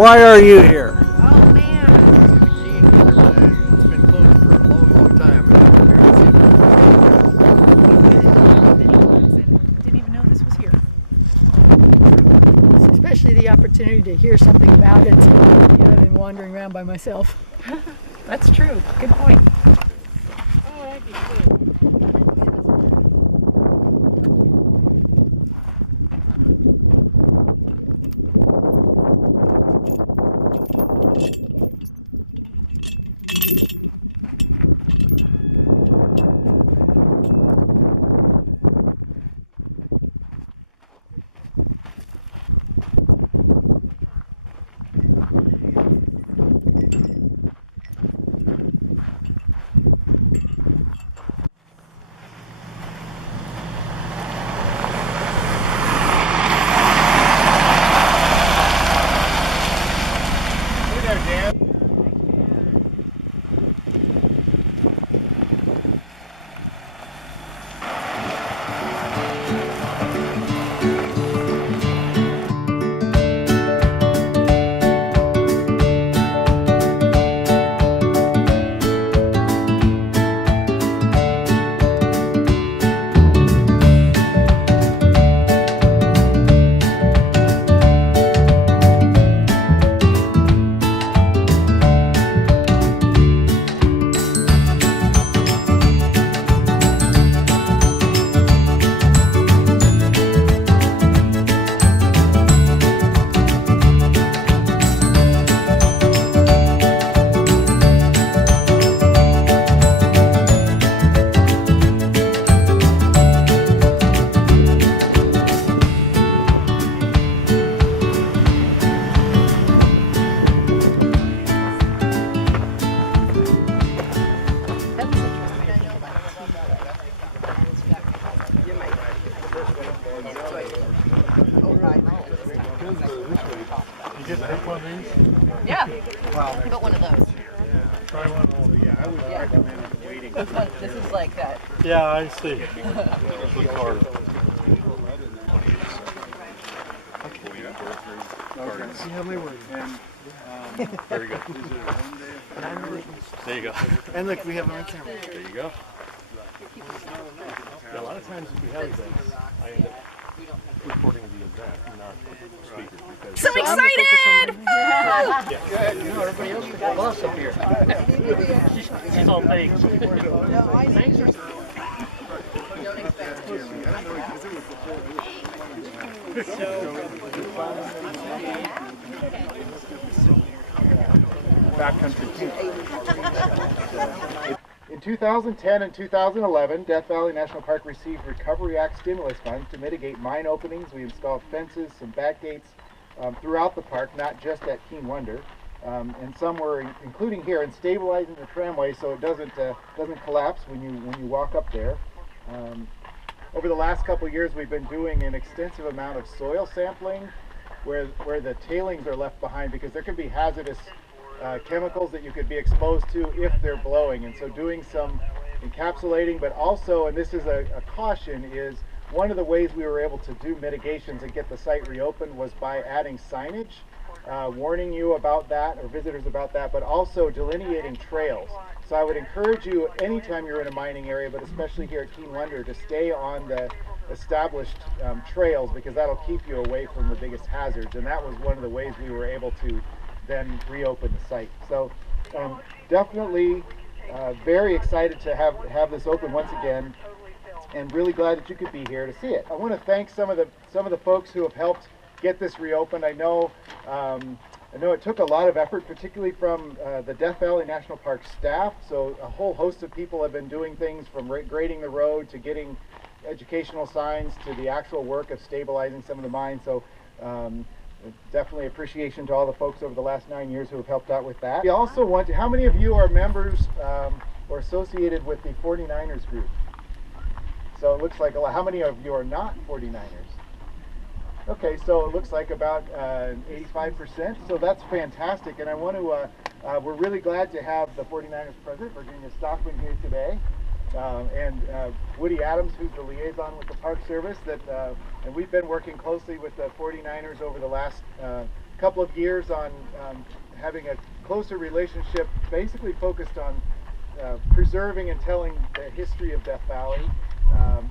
Why are you here? Oh man. It's been closed for a long time. Didn't even know this was here. Especially the opportunity to hear something about it rather than wandering around by myself. That's true. Good point. Oh, that'd be cool. Yeah. Wow. But one of those. Try one of those. Yeah, I would recommend waiting. This is like that. Yeah, I see. Okay. You have my word. And very good. Is it a 1 day? There you go. And look, we have my camera. There you go. A lot of times we have events, I end up recording the event, not speakers. Because So excited! She's on base. Don't expect it. In 2010 and 2011, Death Valley National Park received Recovery Act stimulus funds to mitigate mine openings. We installed fences, some back gates throughout the park, not just at Keane Wonder, and some were including here, and stabilizing the tramway so it doesn't collapse when you walk up there. Over the last couple of years, we've been doing an extensive amount of soil sampling, where the tailings are left behind, because there could be hazardous chemicals that you could be exposed to if they're blowing. And so doing some encapsulating, but also, and this is a caution, is one of the ways we were able to do mitigations and get the site reopened was by adding signage, warning you about that, or visitors about that, but also delineating trails. So I would encourage you, anytime you're in a mining area, but especially here at Keane Wonder, to stay on the established trails, because that'll keep you away from the biggest hazards. And that was one of the ways we were able to then reopen the site. So definitely very excited to have this open once again, and really glad that you could be here to see it. I want to thank some of the folks who have helped get this reopened. I know it took a lot of effort, particularly from the Death Valley National Park staff. So a whole host of people have been doing things from grading the road to getting educational signs to the actual work of stabilizing some of the mines. So definitely appreciation to all the folks over the last 9 years who have helped out with that. We also want to, how many of you are members or associated with the 49ers group? So it looks like a lot. How many of you are not 49ers? Okay, so it looks like about 85%. So that's fantastic, and I want to. We're really glad to have the 49ers president, Virginia Stockman, here today, and Woody Adams, who's the liaison with the Park Service. And we've been working closely with the 49ers over the last couple of years on having a closer relationship, basically focused on preserving and telling the history of Death Valley,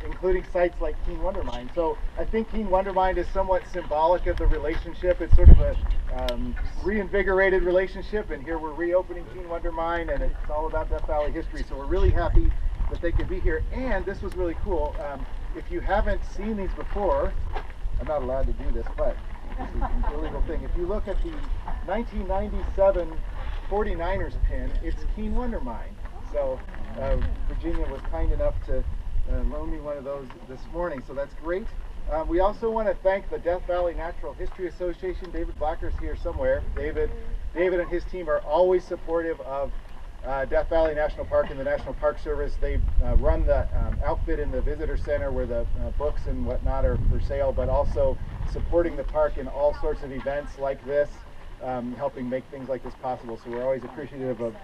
including sites like Keane Wonder Mine. So I think Keane Wonder Mine is somewhat symbolic of the relationship. It's sort of a reinvigorated relationship, and here we're reopening Keane Wonder Mine, and it's all about Death Valley history. So we're really happy that they could be here, and this was really cool. If you haven't seen these before, I'm not allowed to do this, but this is an illegal thing. If you look at the 1997 49ers pin, it's Keane Wonder Mine. So Virginia was kind enough to loan me one of those this morning, so that's great. We also want to thank the Death Valley Natural History Association. David Blacker's here somewhere. David and his team are always supportive of Death Valley National Park and the National Park Service. They run the outfit in the visitor center where the books and whatnot are for sale, but also supporting the park in all sorts of events like this, helping make things like this possible. So we're always appreciative of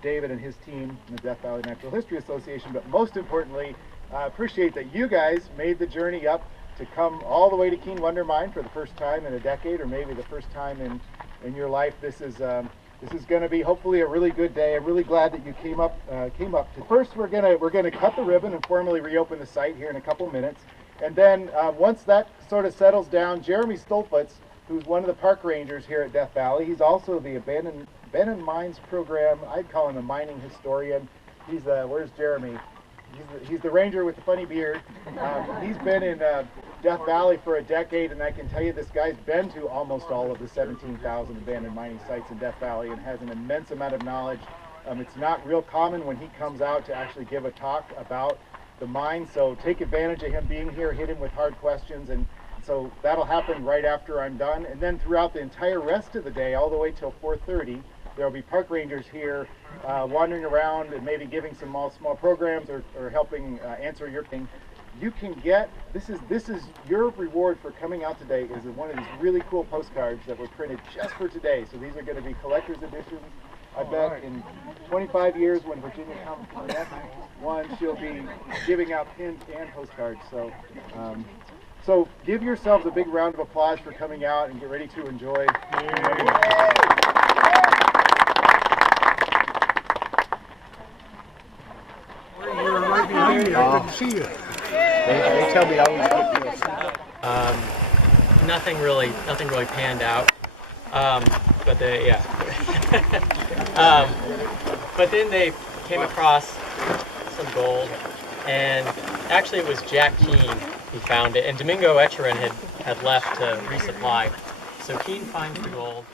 David and his team and the Death Valley Natural History Association, but most importantly, I appreciate that you guys made the journey up to come all the way to Keane Wonder Mine for the first time in a decade, or maybe the first time in your life. This is going to be hopefully a really good day. I'm really glad that you came up. First, we're gonna cut the ribbon and formally reopen the site here in a couple minutes, and then once that sort of settles down, Jeremy Stolfitz, who's one of the park rangers here at Death Valley, he's also the abandoned mines program. I'd call him a mining historian. He's where's Jeremy? He's the ranger with the funny beard. He's been in Death Valley for a decade, and I can tell you this guy's been to almost all of the 17,000 abandoned mining sites in Death Valley and has an immense amount of knowledge. It's not real common when he comes out to actually give a talk about the mine, so take advantage of him being here, hit him with hard questions, and so that'll happen right after I'm done. And then throughout the entire rest of the day, all the way till 4:30, there will be park rangers here wandering around and maybe giving some small programs or helping answer your thing. You can get, this is your reward for coming out today, is one of these really cool postcards that were printed just for today. So these are going to be collector's editions. I bet in 25 years when Virginia comes to the next one, she'll be giving out pins and postcards. So give yourselves a big round of applause for coming out and get ready to enjoy. You were right behind me. I couldn't see you. They tell me to always get you a seat. Nothing really panned out. But but then they came across some gold, and actually it was Jack Keane who found it, and Domingo Echerin had left to resupply. So Keane finds the gold.